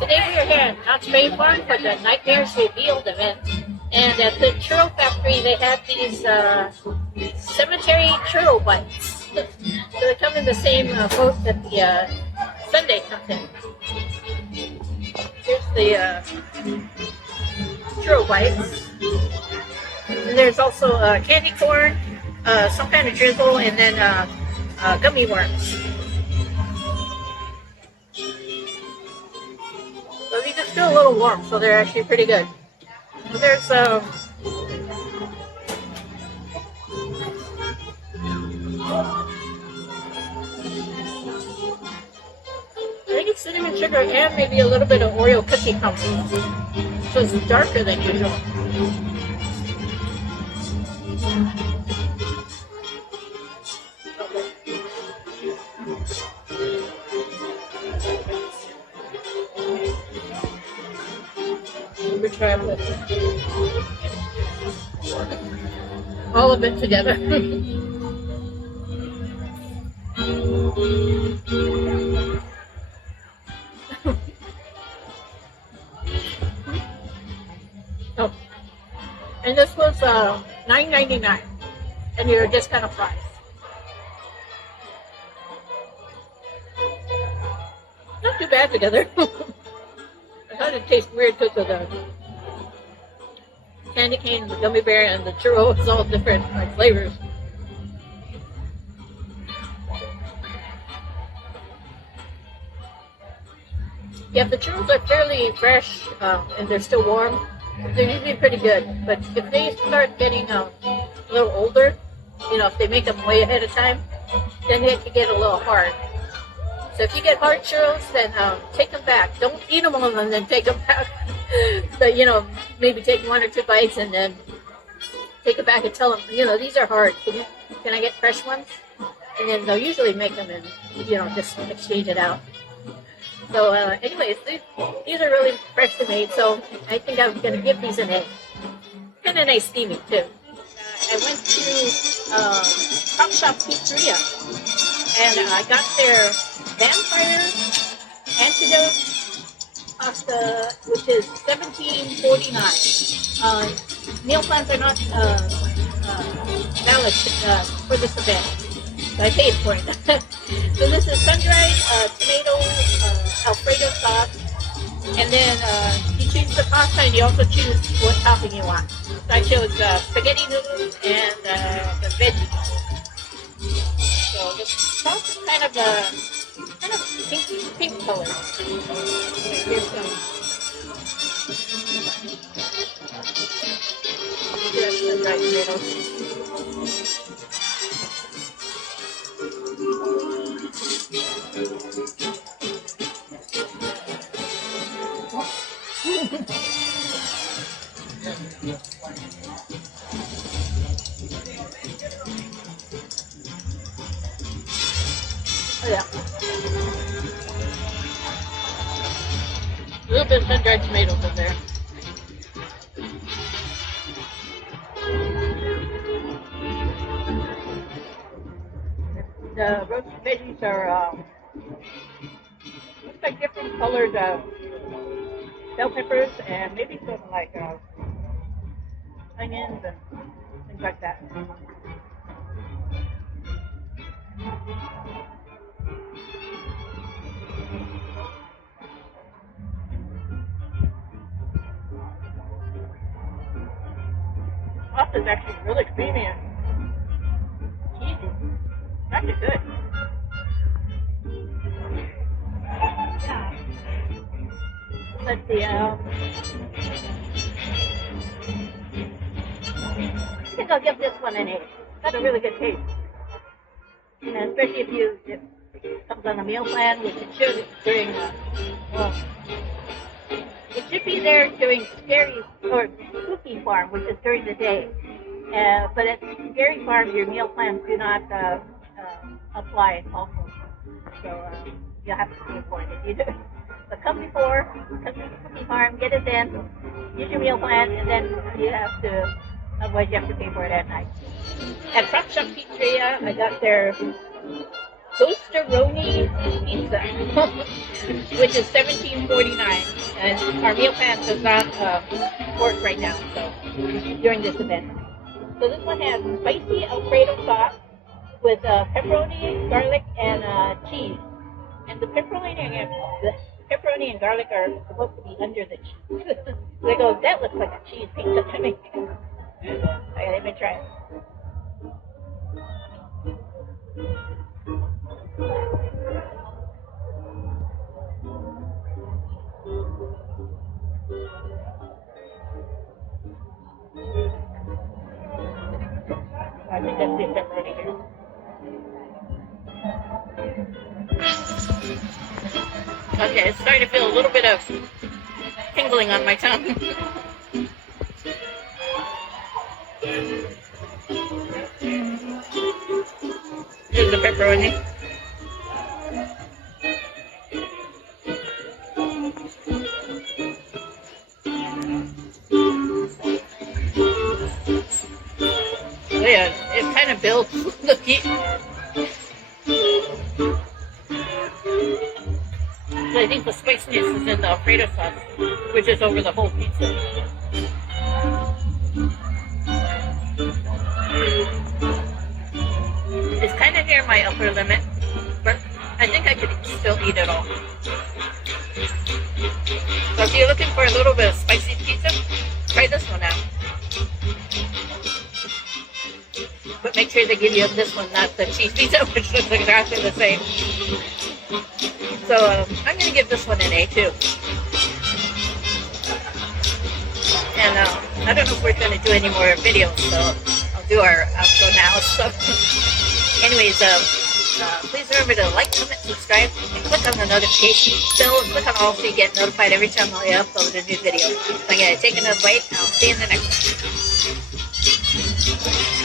Today we are here at Knott's Park for the Nightmares Revealed event. And at the Churro Factory, they have these Cemetery Churro Bites. So they come in the same boat that the Sunday comes in. Here's the Churro Bites. And there's also candy corn, some kind of drizzle, and then gummy worms. So these are still a little warm, so they're actually pretty good. There's I think it's cinnamon sugar and maybe a little bit of Oreo cookie crumb. So it's darker than usual. Try all of it together. Oh, and this was $9.99, and you're just kind of price. Not too bad together. I thought it tasted weird because of the candy cane, the gummy bear, and the churro. It's all different flavors. Yeah, the churros are fairly fresh and they're still warm. They're usually pretty good. But if they start getting a little older, you know, if they make them way ahead of time, then they can get a little hard. So if you get hard churros, then take them back. Don't eat them all and then take them back. But, you know, maybe take 1 or 2 bites and then take it back and tell them, you know, these are hard. Can I get fresh ones? And then they'll usually make them and, you know, just exchange it out. So anyways, these are really freshly made. So I think I'm going to give these an A. Kind of nice steaming, too. I went to Pizzeria. And I got their Vampire Antidote Pasta, which is $17.49. Meal plans are not valid for this event, so I paid for it. So this is sundried tomato Alfredo sauce, and then you choose the pasta and you also choose what topping you want. So I chose spaghetti noodles and the veggies. So the sauce is kind of pink color. Okay, here's some. Here's the dried tomatoes. Oh yeah. A little bit of sun-dried tomatoes in there. The roasted veggies are looks like different colored bell peppers and maybe some like onions and things like that. Pasta is actually really creamy and cheesy. It's actually good. Let's see. I think I'll give this one an 8. It's got a really good taste. And especially if it comes on a meal plan, which it should during, it should be there during Scary or Spooky Farm, which is during the day. But at Scary Farm, your meal plans do not apply also. So you'll have to pay for it if you do. But come to Spooky Farm, get it then, use your meal plan, and then you have to, otherwise you have to pay for it at night. At Pizzeria, I got their Ghosteroni Pizza, which is $17.49, and our meal plan does not work right now, so during this event. So this one has spicy Alfredo sauce with pepperoni, garlic, and cheese. And the pepperoni and garlic are supposed to be under the cheese. They go, that looks like a cheese pizza to me. Okay, let me try it. I think that's the pepperoni here. Okay, it's starting to feel a little bit of tingling on my tongue. Here's the pepperoni. Oh yeah, it kind of builds the heat. So I think the spiciness is in the Alfredo sauce, which is over the whole pizza. It's kind of near my upper limit, but I think I could still eat it all. So if you're looking for a little bit of spicy pizza, try this one out. But make sure they give you this one, not the cheese pizza, which looks exactly the same. So I'm going to give this one an A too. And I don't know if we're going to do any more videos, so I'll do our outro now. So anyways, please remember to like, comment, subscribe, and click on the notification bell, and click on all so you get notified every time I upload a new video. So I'm going to take another bite, and I'll see you in the next one.